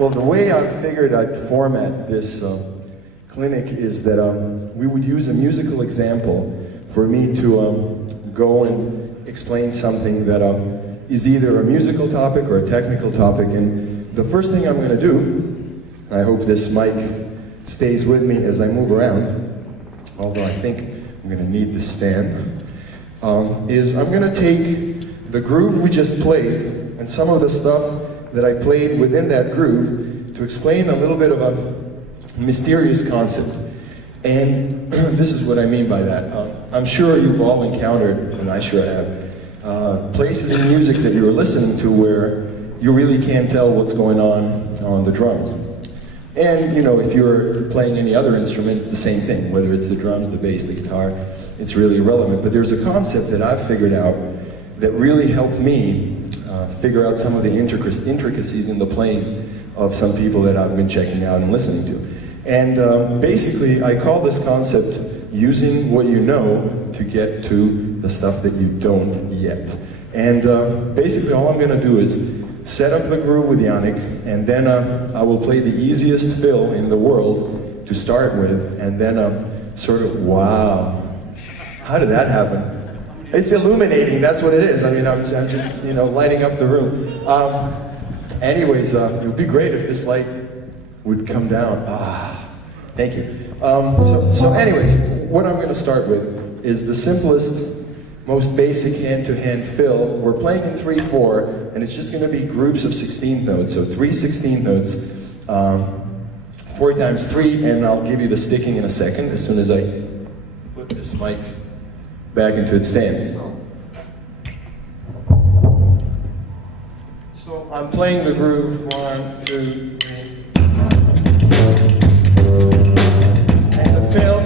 Well, the way I figured I'd format this clinic is that we would use a musical example for me to go and explain something that is either a musical topic or a technical topic. And the first thing I'm going to do, I hope this mic stays with me as I move around, although I think I'm going to need this fan, is I'm going to take the groove we just played and some of the stuff that I played within that groove to explain a little bit of a mysterious concept. And this is what I mean by that. I'm sure you've all encountered, and I sure have, places in music that you're listening to where you really can't tell what's going on the drums. And, you know, if you're playing any other instrument, it's the same thing. Whether it's the drums, the bass, the guitar, it's really irrelevant. But there's a concept that I've figured out that really helped me figure out some of the intricacies in the playing of some people that I've been checking out and listening to. And basically, I call this concept using what you know to get to the stuff that you don't yet. And basically, all I'm going to do is set up the groove with Janek, and then I will play the easiest fill in the world to start with, and then sort of, wow, how did that happen? It's illuminating, that's what it is. I mean, I'm just, you know, lighting up the room. Anyways, it would be great if this light would come down. Thank you. So anyways, what I'm going to start with is the simplest, most basic hand-to-hand fill. We're playing in 3/4, and it's just going to be groups of 16th notes. So 3 16th notes, 4 times 3, and I'll give you the sticking in a second as soon as I put this mic back into its stand. So I'm playing the groove, 1, 2, 3. And the fill.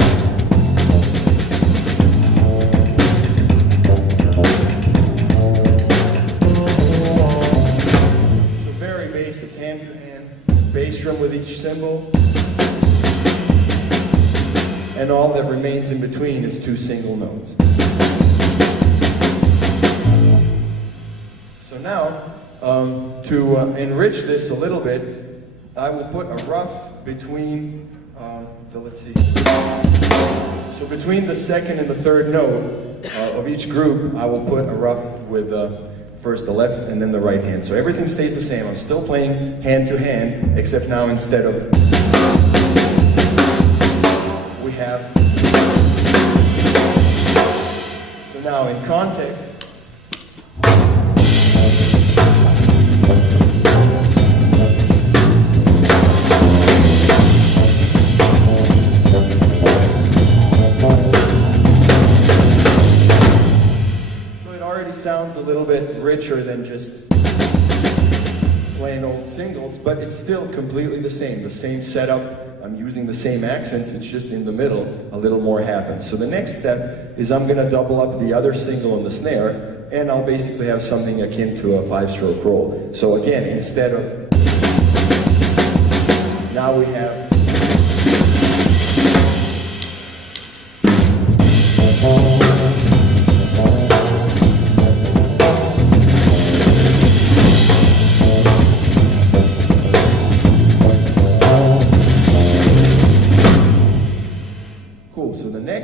So very basic hand-to-hand bass drum with each cymbal. And all that remains in between is 2 single notes. So now, to enrich this a little bit, I will put a rough between let's see. So between the second and the third note of each group, I will put a rough with first the left and then the right hand. So everything stays the same. I'm still playing hand to hand, except now instead of we have. So now in context. Sounds a little bit richer than just plain old singles, but it's still completely the same setup. I'm using the same accents, it's just in the middle, a little more happens. So the next step is I'm going to double up the other single on the snare, and I'll basically have something akin to a 5-stroke roll. So again, instead of, now we have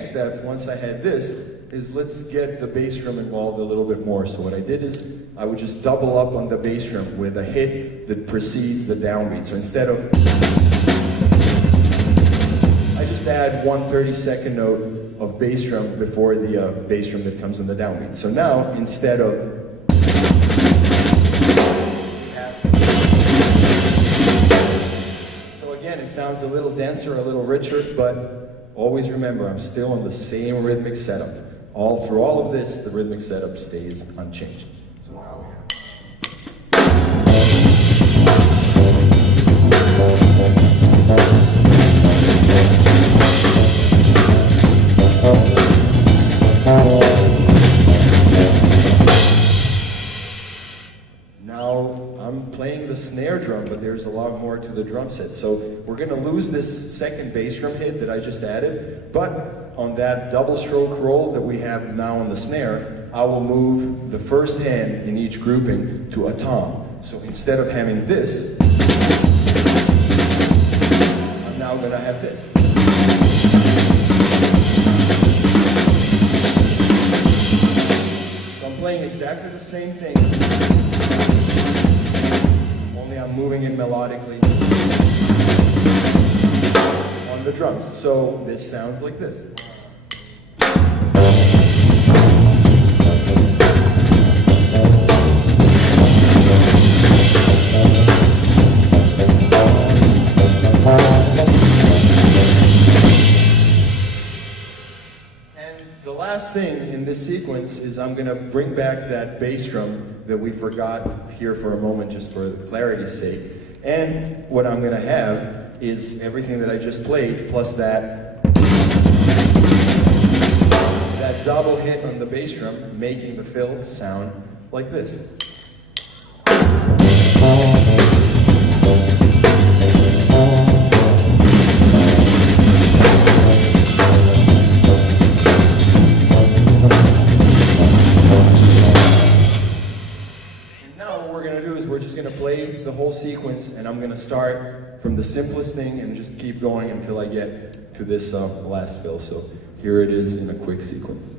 step, once I had this, is let's get the bass drum involved a little bit more. So what I did is I would just double up on the bass drum with a hit that precedes the downbeat. So instead of, I just add 1 32nd note of bass drum before the bass drum that comes in the downbeat. So now, instead of, so again, it sounds a little denser, a little richer, but always remember, I'm still on the same rhythmic setup. All through all of this, the rhythmic setup stays unchanged. So now we Now I'm playing the snare drum, but there's a lot more to the drum set. So we're going to lose this second bass drum hit that I just added, but on that double stroke roll that we have now on the snare, I will move the first hand in each grouping to a tom. So instead of having this, now I'm going to have this. So I'm playing exactly the same thing, only I'm moving it melodically on the drums. So this sounds like this. Last thing in this sequence is I'm going to bring back that bass drum that we forgot here for a moment just for clarity's sake. And what I'm going to have is everything that I just played plus that double hit on the bass drum, making the fill sound like this. Play the whole sequence, and I'm going to start from the simplest thing and just keep going until I get to this last fill. So here it is in a quick sequence.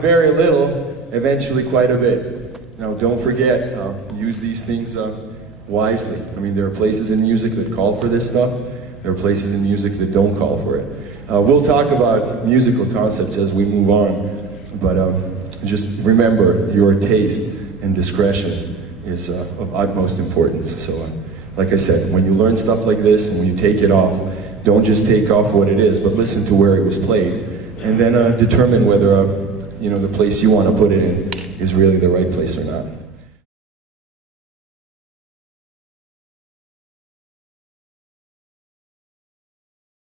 Very little, eventually quite a bit. Now don't forget, use these things wisely. I mean, there are places in music that call for this stuff. There are places in music that don't call for it. We'll talk about musical concepts as we move on, but just remember your taste and discretion is of utmost importance. So like I said, when you learn stuff like this and when you take it off, don't just take off what it is, but listen to where it was played, and then determine whether the place you want to put it in is really the right place or not.